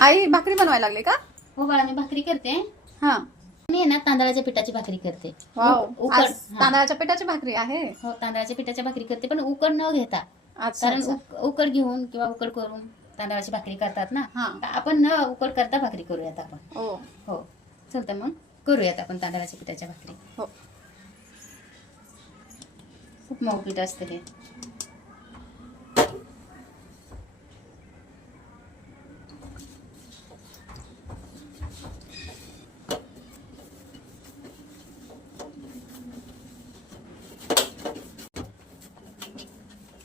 आई भाकरी बनवायला लागले का? हो बाळा, मी भाकरी करते. हा. मी आहे ना तांदळाच्या पिठाची भाकरी करते. वाव. उकड आज तांदळाच्या पिठाची भाकरी आहे. हो, तांदळाच्या पिठाच्या भाकरी करते, पण उकड न घेता. अच्छा, कारण अच्छा. उकड घेऊन किंवा उकड करून तांदळाची भाकरी करतात ना. हा. तर आपण न उकड करता भाकरी करूयात आपण. ओ. हो, चलतं मग करूयात आपण तांदळाच्या पिठाच्या भाकरी. हो. खूप मऊ पीठ असतं हे.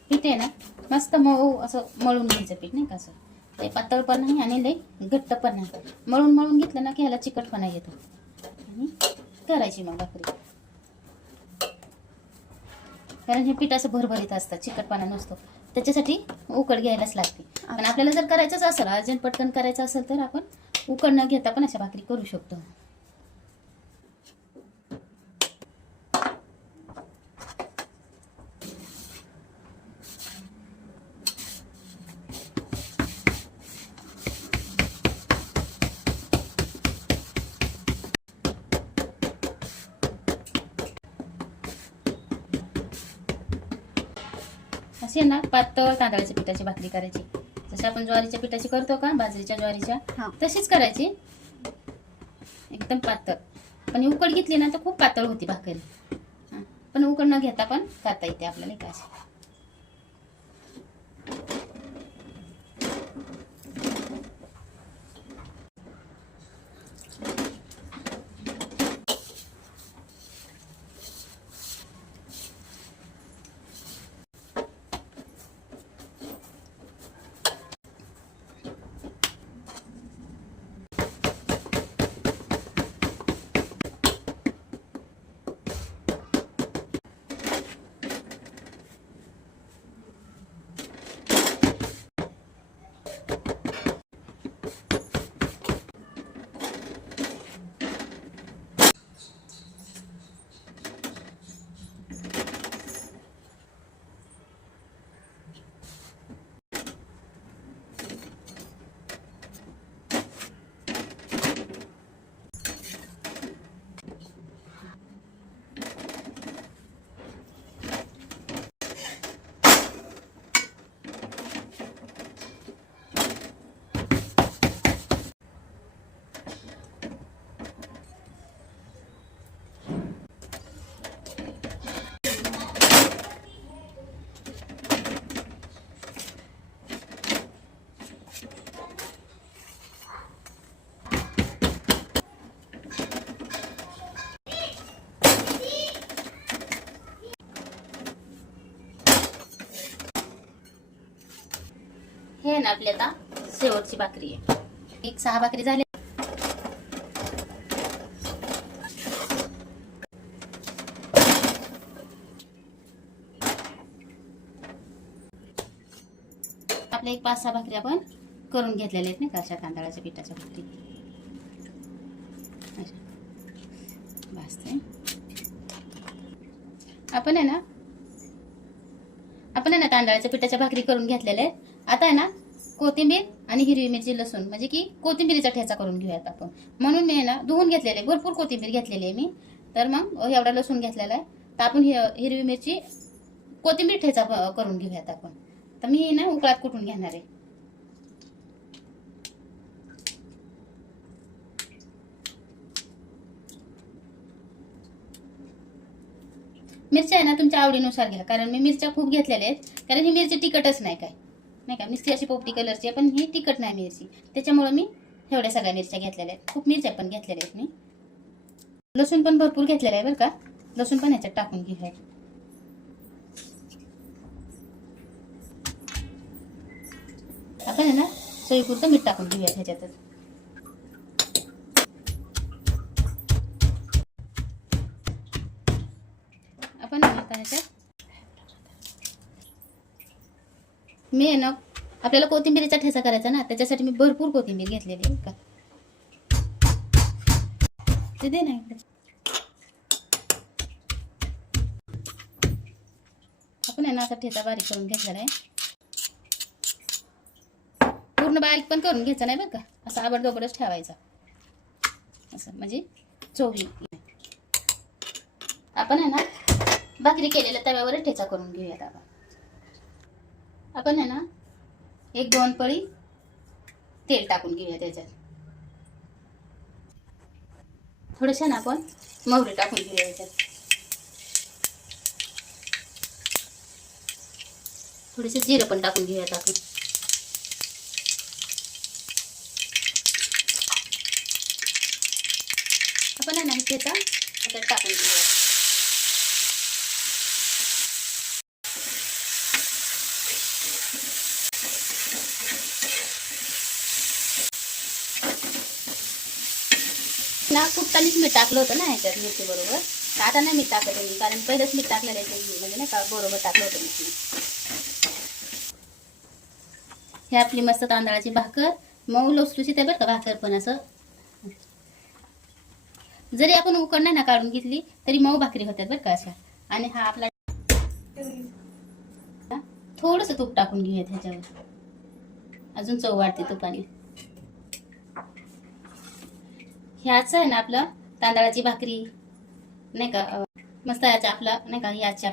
पीठ आहे ना मस्त मऊ असं मळून घ्यायचं पीठ, नाही का? असं ते पातळ पण नाही आणि लई घट्ट पण नाही. मळून मळून घेतलं ना की ह्याला चिकटपणा येतो. आणि करायची मग भाकरी. कारण हे पीठ असं भरभरीत असतं, चिकटपणा नसतो. त्याच्यासाठी उकड घ्यायलाच लागते. पण आपल्याला जर करायचंच असेल, अर्जंट पटकन करायचं असेल, तर आपण उकड न घेता पण अशा भाकरी करू शकतो. अशी ना पातळ तांदळाच्या पिठाची भाकरी करायची. जशी आपण ज्वारीच्या पिठाची करतो का, बाजरीच्या ज्वारीच्या, तशीच करायची. एकदम पातळ. पण उकड घेतली ना तर खूप पातळ होती भाकरी. पण उकड न घेता पण करता येते आपल्याला, काय अशी. हे ना आपली आता शेवटची भाकरी आहे. एक 6 भाकरी झाल्या. आपल्या एक 5-6 भाकरी आपण करून घेतलेल्या आहेत, नाही का, अशा तांदळाच्या पिठाच्या भाकरी. भाजते आपण आहे ना तांदळाच्या पिठाच्या भाकरी करून घेतलेल्या आहेत. आता आहे ना कोथिंबीर आणि हिरवी मिरची, लसूण, म्हणजे की कोथिंबीरीचा ठेचा करून घेऊयात आपण. म्हणून मी आहे ना धुवून घेतलेले, भरपूर कोथिंबीर घेतलेली आहे मी. तर मग एवढा लसूण घेतलेला आहे. तर आपण हिरवी मिरची, कोथिंबीर ठेचा करून घेऊयात आपण. तर मी ना उकळात कुटून घेणार आहे. मिरच्या आहे ना तुमच्या आवडीनुसार घ्या. कारण मी मिरच्या खूप घेतलेल्या आहेत. कारण ही मिरची तिखटच नाही, काय नाही का, मिरची अशी पोपटी कलरची आहे, पण ही तिखट नाही मिरची. त्याच्यामुळे मी एवढ्या सगळ्या मिरच्या घेतलेल्या आहेत. खूप मिरच्या पण घेतलेल्या आहेत मी. लसूण पण भरपूर घेतलेला आहे बरं का. लसूण पण ह्याच्यात टाकून घेऊया. आपण आहे ना चवीपुरतं मीठ टाकून घेऊया ह्याच्यातच. आपण आता ह्याच्यात मी आहे ना, आपल्याला कोथिंबीरीचा ठेचा करायचा ना, त्याच्यासाठी मी भरपूर कोथिंबीर घेतलेली आहे का. ते दे ना. आपण आहे ना असा ठेचा बारीक करून घेतलेला आहे. पूर्ण बारीक पण करून घ्यायचा नाही बरं का. असं आबडधोबडच ठेवायचा, असं म्हणजे चोवी. आपण आहे ना भाकरी केलेल्या तव्यावर ठेचा करून घेऊयात. आपण आहे ना 1-2 पळी तेल टाकून घेऊया. त्याच्यात थोडंसं ना आपण मोहरी टाकून घेऊया. याच्यात थोडेसे जिरं पण टाकून घेऊयात आपण. आपण आहे ना ठेचा त्याच्यात टाकून घेऊया. ना फुटतानीच मीठ टाकलं होतं ना ह्याच्यात मिरची बरोबर. तर आता नाही मीठ टाकत मी, कारण पहिलेच मीठ टाकलेलं आहे, म्हणजे नाही का बरोबर टाकलं होतं मीठ. हे आपली मस्त तांदळाची भाकर मऊ लुसलुशीत आहे बरं का. भाकर पण असं जरी आपण उकड नाही ना काढून घेतली तरी मऊ भाकरी होत्यात बरं का अशा. आणि हा आपला थोडंसं तूप टाकून घेऊया ह्याच्यावर, अजून चव वाढते तुपाने. ह्याच आहे ना आपलं तांदळाची भाकरी नाही का मस्त. याची आपला नाही का ह्याची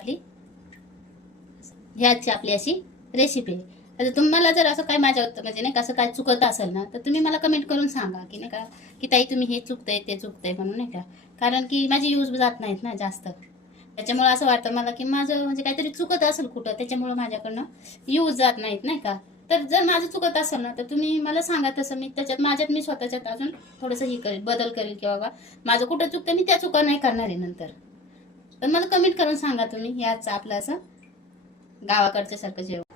आपली अशी रेसिपी आहे. तर तुम्हाला जर असं काय माझ्या म्हणजे नाही का असं काय चुकत असेल ना, तर तुम्ही मला कमेंट करून सांगा की नाही का की ताई तुम्ही हे चुकतंय ते चुकतंय म्हणून नाही का. कारण की माझी यूज जात नाहीत ना जास्त, त्याच्यामुळे असं वाटतं मला की माझं म्हणजे काहीतरी चुकत असेल कुठं, त्याच्यामुळे माझ्याकडनं यूज जात नाहीत नाही का. तर जर माझं चुकत असेल ना तर तुम्ही मला सांगा, तसं मी त्याच्यात माझ्यात मी स्वतःच्यात अजून थोडंसं हे करेल, बदल करेल, किंवा बा माझं कुठं चुकतं मी त्या चुका नाही करणार आहे नंतर. तर मला कमेंट करून सांगा तुम्ही. याच आपलं असं गावाकडच्या सारखं जेवण.